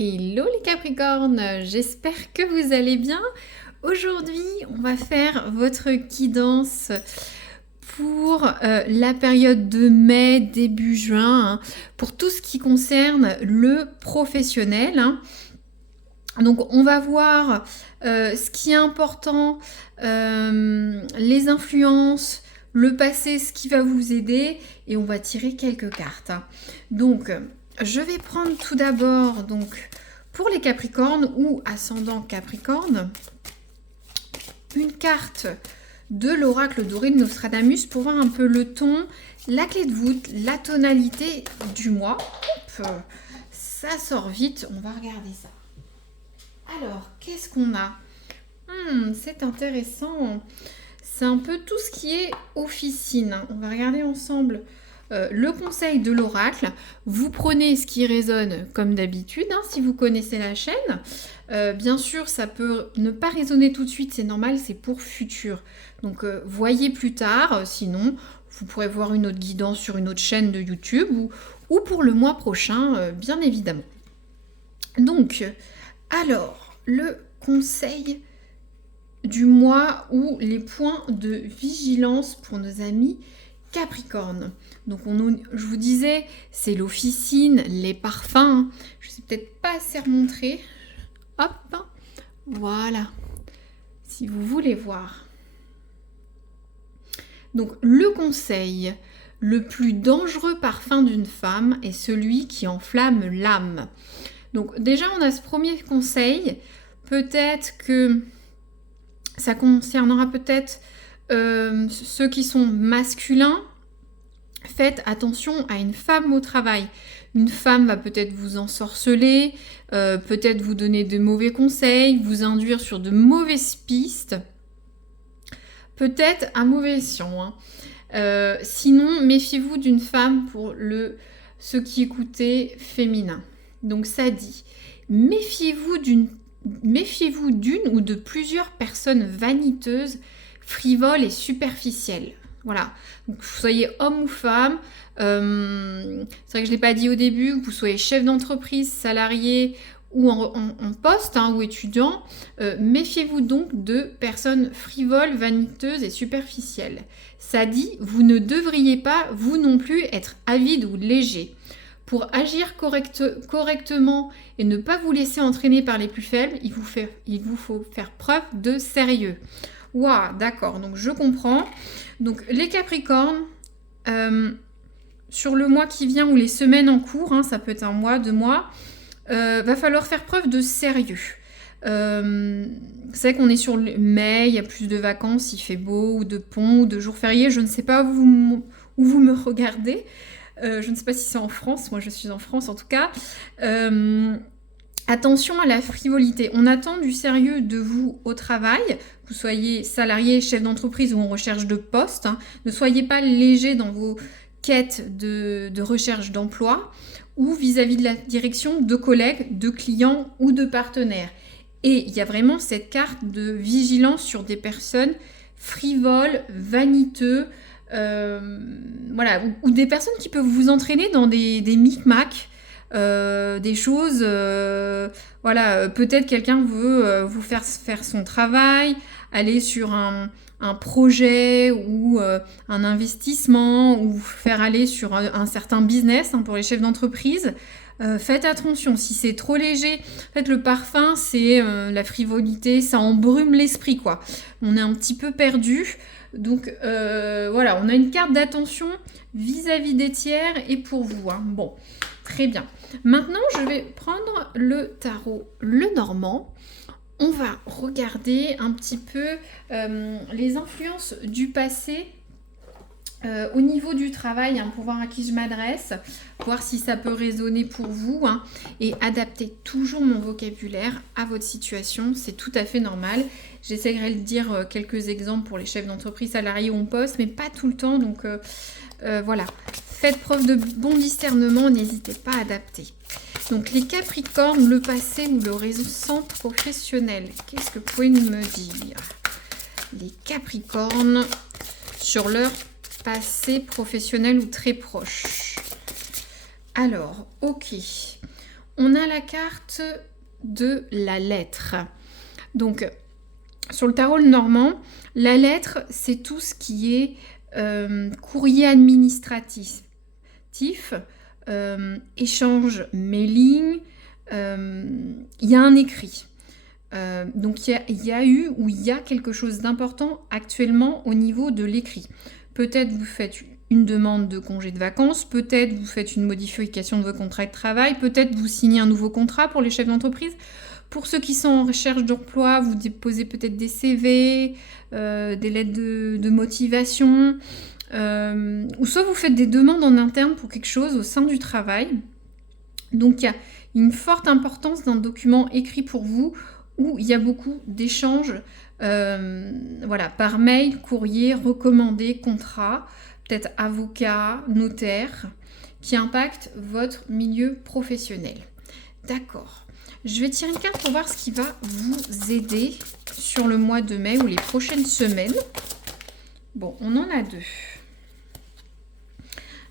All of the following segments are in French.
Hello les Capricornes, j'espère que vous allez bien. Aujourd'hui, on va faire votre guidance pour la période de mai, début juin, pour tout ce qui concerne le professionnel. Donc on va voir ce qui est important, les influences, le passé, ce qui va vous aider, et on va tirer quelques cartes. Donc je vais prendre tout d'abord donc pour les Capricornes ou ascendant Capricorne une carte de l'oracle doré de Nostradamus pour voir un peu le ton, la clé de voûte, la tonalité du mois. Hop, ça sort vite, on va regarder ça. Alors, qu'est-ce qu'on a? C'est intéressant. C'est un peu tout ce qui est officine. On va regarder ensemble le conseil de l'oracle. Vous prenez ce qui résonne comme d'habitude, si vous connaissez la chaîne. Bien sûr, ça peut ne pas résonner tout de suite, c'est normal, c'est pour futur. Donc, voyez plus tard. Sinon, vous pourrez voir une autre guidance sur une autre chaîne de YouTube ou pour le mois prochain, bien évidemment. Donc, alors, le conseil du mois ou les points de vigilance pour nos amis Capricorne. Donc, je vous disais, c'est l'officine, les parfums. Je ne sais peut-être pas assez remontrer. Hop, voilà. Si vous voulez voir. Donc, le conseil, le plus dangereux parfum d'une femme est celui qui enflamme l'âme. Donc déjà, on a ce premier conseil. Peut-être que ça concernera peut-être ceux qui sont masculins. Faites attention à une femme au travail. Une femme va peut-être vous ensorceler, peut-être vous donner de mauvais conseils, vous induire sur de mauvaises pistes. Peut-être un mauvais escient. Sinon, méfiez-vous d'une femme pour ce qui est côté féminin. Donc ça dit, méfiez-vous d'une ou de plusieurs personnes vaniteuses, frivoles et superficielles. Voilà, donc vous soyez homme ou femme, c'est vrai que je ne l'ai pas dit au début, que vous soyez chef d'entreprise, salarié ou en poste ou étudiant, méfiez-vous donc de personnes frivoles, vaniteuses et superficielles. Ça dit, vous ne devriez pas, vous non plus, être avide ou léger. Pour agir correctement et ne pas vous laisser entraîner par les plus faibles, il vous faut faire preuve de sérieux. Waouh, d'accord, donc je comprends. Donc les Capricornes, sur le mois qui vient ou les semaines en cours, ça peut être un mois, 2 mois, va falloir faire preuve de sérieux. C'est vrai qu'on est sur le mai, il y a plus de vacances, il fait beau, ou de ponts, ou de jours fériés, je ne sais pas où vous me regardez. Je ne sais pas si c'est en France, moi je suis en France en tout cas. Attention à la frivolité. On attend du sérieux de vous au travail, que vous soyez salarié, chef d'entreprise ou en recherche de poste. Ne soyez pas léger dans vos quêtes de recherche d'emploi ou vis-à-vis de la direction de collègues, de clients ou de partenaires. Et il y a vraiment cette carte de vigilance sur des personnes frivoles, vaniteux, voilà, ou des personnes qui peuvent vous entraîner dans des micmacs, des choses, voilà, peut-être quelqu'un veut vous faire son travail, aller sur un projet ou un investissement, ou vous faire aller sur un certain business pour les chefs d'entreprise. Faites attention, si c'est trop léger, en fait le parfum c'est la frivolité, ça embrume l'esprit quoi. On est un petit peu perdu. Donc voilà, on a une carte d'attention vis-à-vis des tiers et pour vous. Bon, très bien. Maintenant, je vais prendre le tarot Lenormand. On va regarder un petit peu les influences du passé au niveau du travail, pour voir à qui je m'adresse, voir si ça peut résonner pour vous, et adapter toujours mon vocabulaire à votre situation, c'est tout à fait normal. J'essaierai de dire quelques exemples pour les chefs d'entreprise, salariés ou en poste, mais pas tout le temps, donc voilà. Faites preuve de bon discernement, n'hésitez pas à adapter. Donc les Capricornes, le passé ou le récent professionnel, qu'est-ce que vous pouvez me dire? Les Capricornes sur leur passé professionnel ou très proche. Alors, ok. On a la carte de la lettre. Donc, sur le tarot normand, la lettre, c'est tout ce qui est courrier administratif, échange, mailing, il y a un écrit. Donc il y a eu ou il y a quelque chose d'important actuellement au niveau de l'écrit. Peut-être vous faites une demande de congé de vacances, peut-être vous faites une modification de vos contrats de travail, peut-être vous signez un nouveau contrat pour les chefs d'entreprise. Pour ceux qui sont en recherche d'emploi, vous déposez peut-être des CV, des lettres de motivation, ou soit vous faites des demandes en interne pour quelque chose au sein du travail. Donc il y a une forte importance d'un document écrit pour vous où il y a beaucoup d'échanges voilà, par mail, courrier, recommandé, contrat, peut-être avocat, notaire, qui impactent votre milieu professionnel. D'accord. Je vais tirer une carte pour voir ce qui va vous aider sur le mois de mai ou les prochaines semaines. Bon, on en a 2.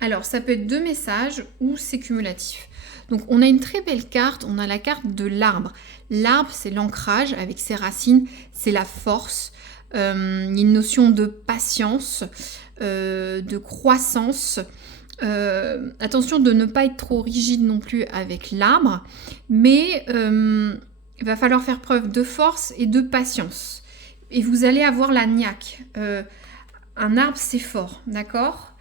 Alors, ça peut être 2 messages ou c'est cumulatif. Donc, on a une très belle carte. On a la carte de l'arbre. L'arbre, c'est l'ancrage avec ses racines. C'est la force. Il y a une notion de patience, de croissance. Attention de ne pas être trop rigide non plus avec l'arbre. Mais il va falloir faire preuve de force et de patience. Et vous allez avoir la niaque. Un arbre, c'est fort, d'accord ?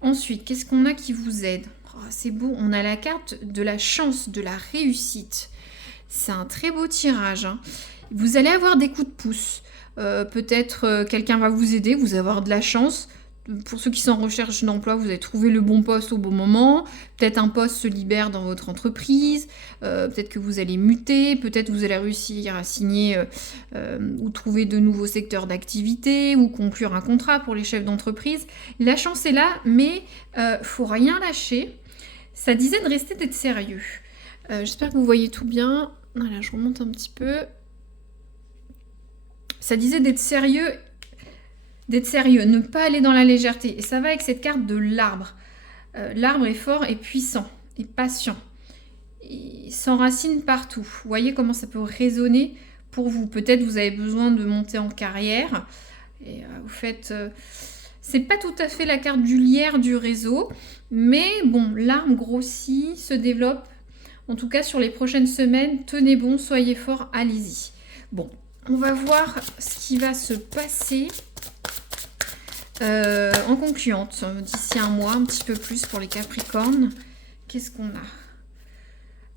Ensuite, qu'est-ce qu'on a qui vous aide ? Oh, c'est beau, on a la carte de la chance, de la réussite. C'est un très beau tirage. Hein. Vous allez avoir des coups de pouce. Peut-être quelqu'un va vous aider, vous allez avoir de la chance. Pour ceux qui sont en recherche d'emploi, vous allez trouver le bon poste au bon moment. Peut-être un poste se libère dans votre entreprise. Peut-être que vous allez muter. Peut-être vous allez réussir à signer ou trouver de nouveaux secteurs d'activité ou conclure un contrat pour les chefs d'entreprise. La chance est là, mais faut rien lâcher. Ça disait de rester d'être sérieux. J'espère que vous voyez tout bien. Voilà, je remonte un petit peu. Ça disait d'être sérieux, ne pas aller dans la légèreté. Et ça va avec cette carte de l'arbre. L'arbre est fort et puissant et patient. Il s'enracine partout. Vous voyez comment ça peut résonner pour vous. Peut-être vous avez besoin de monter en carrière. Et vous faites... c'est pas tout à fait la carte du lierre du réseau. Mais bon, l'arbre grossit, se développe. En tout cas, sur les prochaines semaines, tenez bon, soyez forts, allez-y. Bon, on va voir ce qui va se passer en concluante d'ici un mois, un petit peu plus pour les Capricornes. Qu'est-ce qu'on a ?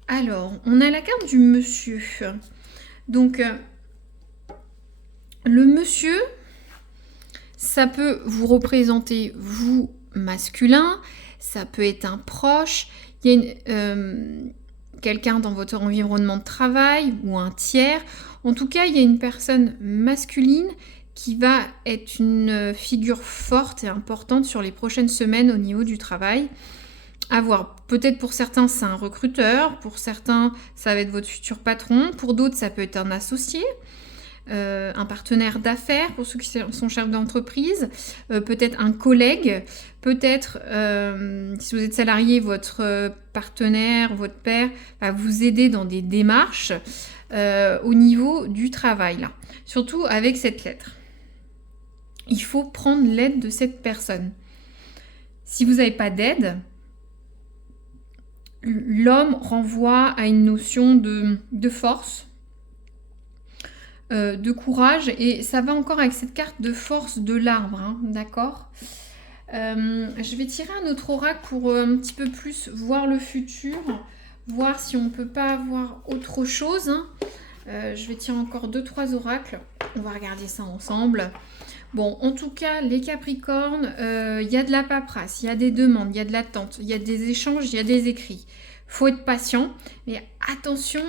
Alors, on a la carte du monsieur. Donc, le monsieur, ça peut vous représenter, vous, masculin. Ça peut être un proche. Il y a quelqu'un dans votre environnement de travail ou un tiers. En tout cas, il y a une personne masculine qui va être une figure forte et importante sur les prochaines semaines au niveau du travail. À voir. Peut-être pour certains, c'est un recruteur. Pour certains, ça va être votre futur patron. Pour d'autres, ça peut être un associé. Un partenaire d'affaires pour ceux qui sont chefs d'entreprise, peut-être un collègue, peut-être si vous êtes salarié, votre partenaire, votre père va vous aider dans des démarches au niveau du travail, là. Surtout avec cette lettre. Il faut prendre l'aide de cette personne. Si vous n'avez pas d'aide, l'homme renvoie à une notion de force, de courage, et ça va encore avec cette carte de force de l'arbre, hein, d'accord. Je vais tirer un autre oracle pour un petit peu plus voir le futur, voir si on ne peut pas avoir autre chose. Hein. Je vais tirer encore 2-3 oracles, on va regarder ça ensemble. Bon, en tout cas, les Capricornes, il y a de la paperasse, il y a des demandes, il y a de l'attente, il y a des échanges, il y a des écrits. Faut être patient, mais attention,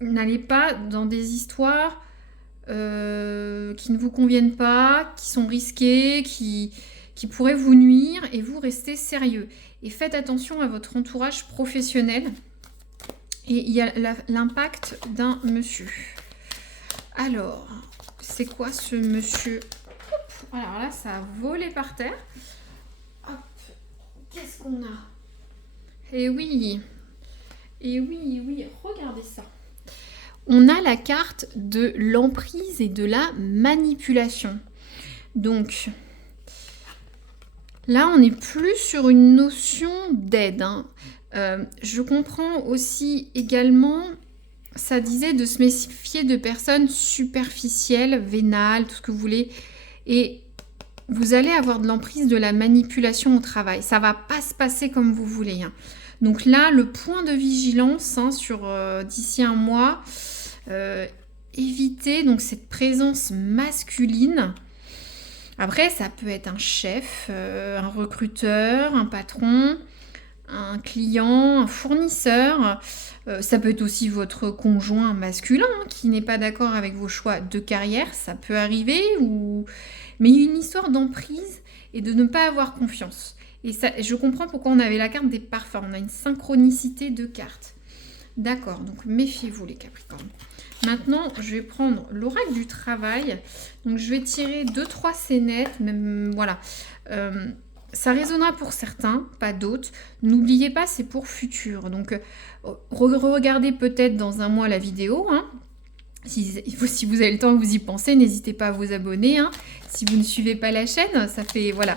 n'allez pas dans des histoires qui ne vous conviennent pas, qui sont risquées, qui pourraient vous nuire, et vous restez sérieux. Et faites attention à votre entourage professionnel. Et il y a l'impact d'un monsieur. Alors, c'est quoi ce monsieur ? Hop, alors là, ça a volé par terre. Hop, qu'est-ce qu'on a ? Eh oui, Et oui, oui, regardez ça. On a la carte de l'emprise et de la manipulation. Donc, là, on n'est plus sur une notion d'aide, hein. Je comprends aussi également, ça disait de se méfier de personnes superficielles, vénales, tout ce que vous voulez. Et vous allez avoir de l'emprise, de la manipulation au travail. Ça va pas se passer comme vous voulez, hein. Donc là, le point de vigilance, hein, sur d'ici un mois, évitez donc cette présence masculine. Après, ça peut être un chef, un recruteur, un patron, un client, un fournisseur. Ça peut être aussi votre conjoint masculin, hein, qui n'est pas d'accord avec vos choix de carrière. Ça peut arriver. Mais il y a une histoire d'emprise et de ne pas avoir confiance. Et ça, je comprends pourquoi on avait la carte des parfums. On a une synchronicité de cartes. D'accord, donc méfiez-vous les Capricornes. Maintenant, je vais prendre l'oracle du travail. Donc, je vais tirer 2-3 scénettes. Même, voilà. Ça résonnera pour certains, pas d'autres. N'oubliez pas, c'est pour futur. Donc, regardez peut-être dans un mois la vidéo, hein. Si vous avez le temps, vous y pensez, n'hésitez pas à vous abonner, hein. Si vous ne suivez pas la chaîne, ça fait, voilà,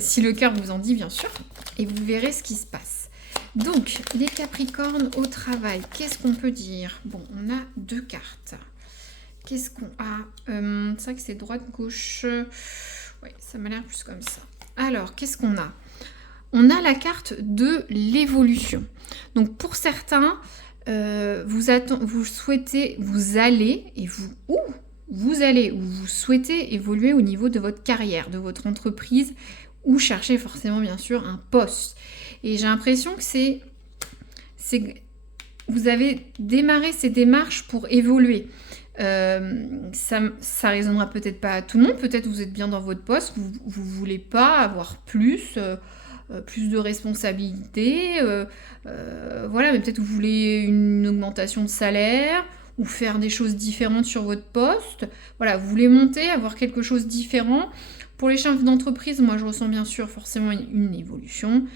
si le cœur vous en dit, bien sûr, et vous verrez ce qui se passe. Donc, les Capricornes au travail, qu'est-ce qu'on peut dire? Bon, on a 2 cartes. Qu'est-ce qu'on a? C'est vrai que c'est droite-gauche. Oui, ça m'a l'air plus comme ça. Alors, qu'est-ce qu'on a? On a la carte de l'évolution. Donc, pour certains, vous souhaitez, vous allez, et vous souhaitez évoluer au niveau de votre carrière, de votre entreprise, ou chercher forcément, bien sûr, un poste. Et j'ai l'impression que vous avez démarré ces démarches pour évoluer. Ça résonnera peut-être pas à tout le monde. Peut-être vous êtes bien dans votre poste, vous ne voulez pas avoir plus de responsabilités. Voilà, mais peut-être vous voulez une augmentation de salaire ou faire des choses différentes sur votre poste. Voilà, vous voulez monter, avoir quelque chose de différent. Pour les chefs d'entreprise, moi je ressens bien sûr forcément une évolution.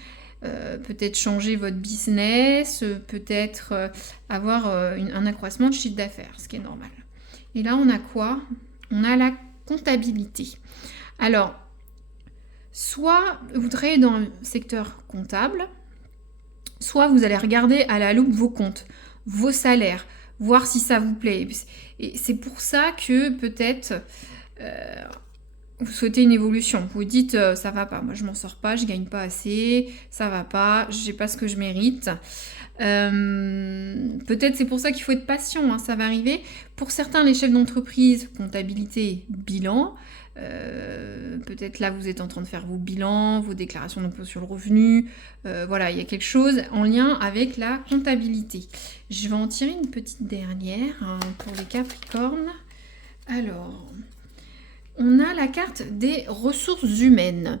Peut-être changer votre business, peut-être avoir un accroissement de chiffre d'affaires, ce qui est normal. Et là, on a quoi? On a la comptabilité. Alors, soit vous travaillez dans le secteur comptable, soit vous allez regarder à la loupe vos comptes, vos salaires, voir si ça vous plaît. Et c'est pour ça que peut-être vous souhaitez une évolution. Vous dites ça va pas, moi je m'en sors pas, je gagne pas assez, ça va pas, j'ai pas ce que je mérite. Peut-être c'est pour ça qu'il faut être patient, hein, ça va arriver. Pour certains, les chefs d'entreprise, comptabilité, bilan. Peut-être là vous êtes en train de faire vos bilans, vos déclarations d'impôt sur le revenu. Voilà, il y a quelque chose en lien avec la comptabilité. Je vais en tirer une petite dernière, hein, pour les Capricornes. Alors, on a la carte des ressources humaines.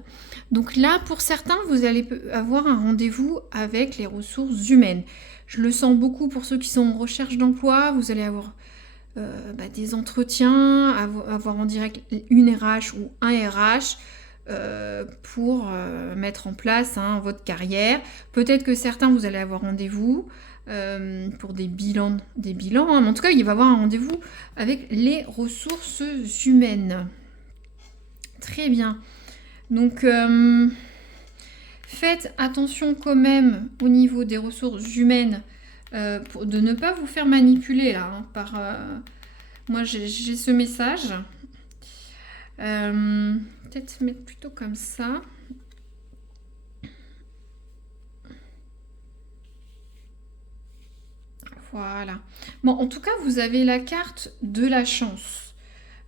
Donc là, pour certains, vous allez avoir un rendez-vous avec les ressources humaines. Je le sens beaucoup pour ceux qui sont en recherche d'emploi. Vous allez avoir des entretiens, avoir en direct une RH ou un RH pour mettre en place, hein, votre carrière. Peut-être que certains, vous allez avoir rendez-vous pour des bilans, hein. Mais en tout cas, il va y avoir un rendez-vous avec les ressources humaines. Très bien. Donc, faites attention quand même au niveau des ressources humaines de ne pas vous faire manipuler là, hein, par... moi, j'ai ce message. Peut-être mettre plutôt comme ça. Voilà. Bon, en tout cas, vous avez la carte de la chance.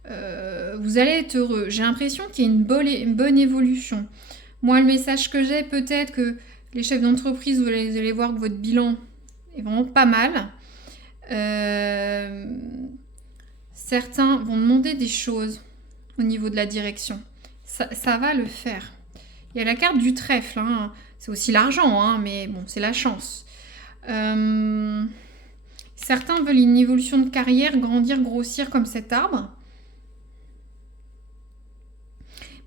Vous allez être heureux. J'ai l'impression qu'il y a une bonne évolution. Moi, le message que j'ai, peut-être que les chefs d'entreprise, vous allez voir que votre bilan est vraiment pas mal. Certains vont demander des choses au niveau de la direction. Ça va le faire. Il y a la carte du trèfle, hein. C'est aussi l'argent, hein, mais bon, c'est la chance. Certains veulent une évolution de carrière, grandir, grossir comme cet arbre.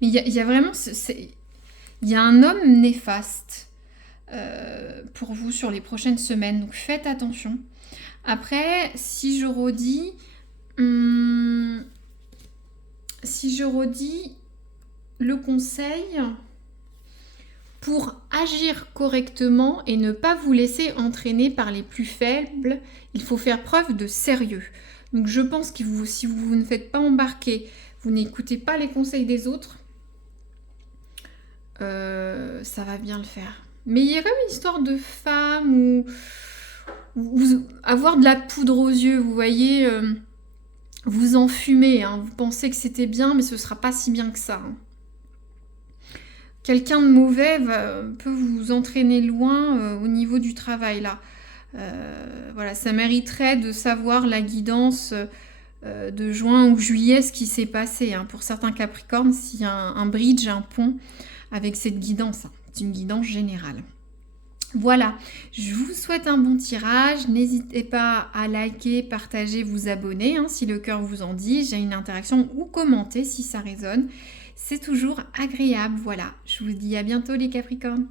Mais il y a vraiment... Il y a un homme néfaste. pour vous sur les prochaines semaines. Donc faites attention. Après, si je redis le conseil pour agir correctement et ne pas vous laisser entraîner par les plus faibles, il faut faire preuve de sérieux. Donc je pense que si vous ne faites pas embarquer, vous n'écoutez pas les conseils des autres, ça va bien le faire. Mais il y a comme une histoire de femme ou avoir de la poudre aux yeux, vous voyez, vous enfumez, hein, vous pensez que c'était bien, mais ce ne sera pas si bien que ça. Hein. Quelqu'un de mauvais peut vous entraîner loin au niveau du travail, là. Voilà, ça mériterait de savoir la guidance de juin ou juillet, ce qui s'est passé. Hein. Pour certains Capricornes, s'il y a un bridge, un pont avec cette guidance, hein. C'est une guidance générale. Voilà, je vous souhaite un bon tirage. N'hésitez pas à liker, partager, vous abonner hein, si le cœur vous en dit. J'ai une interaction ou commenter si ça résonne. C'est toujours agréable. Voilà, je vous dis à bientôt les Capricornes.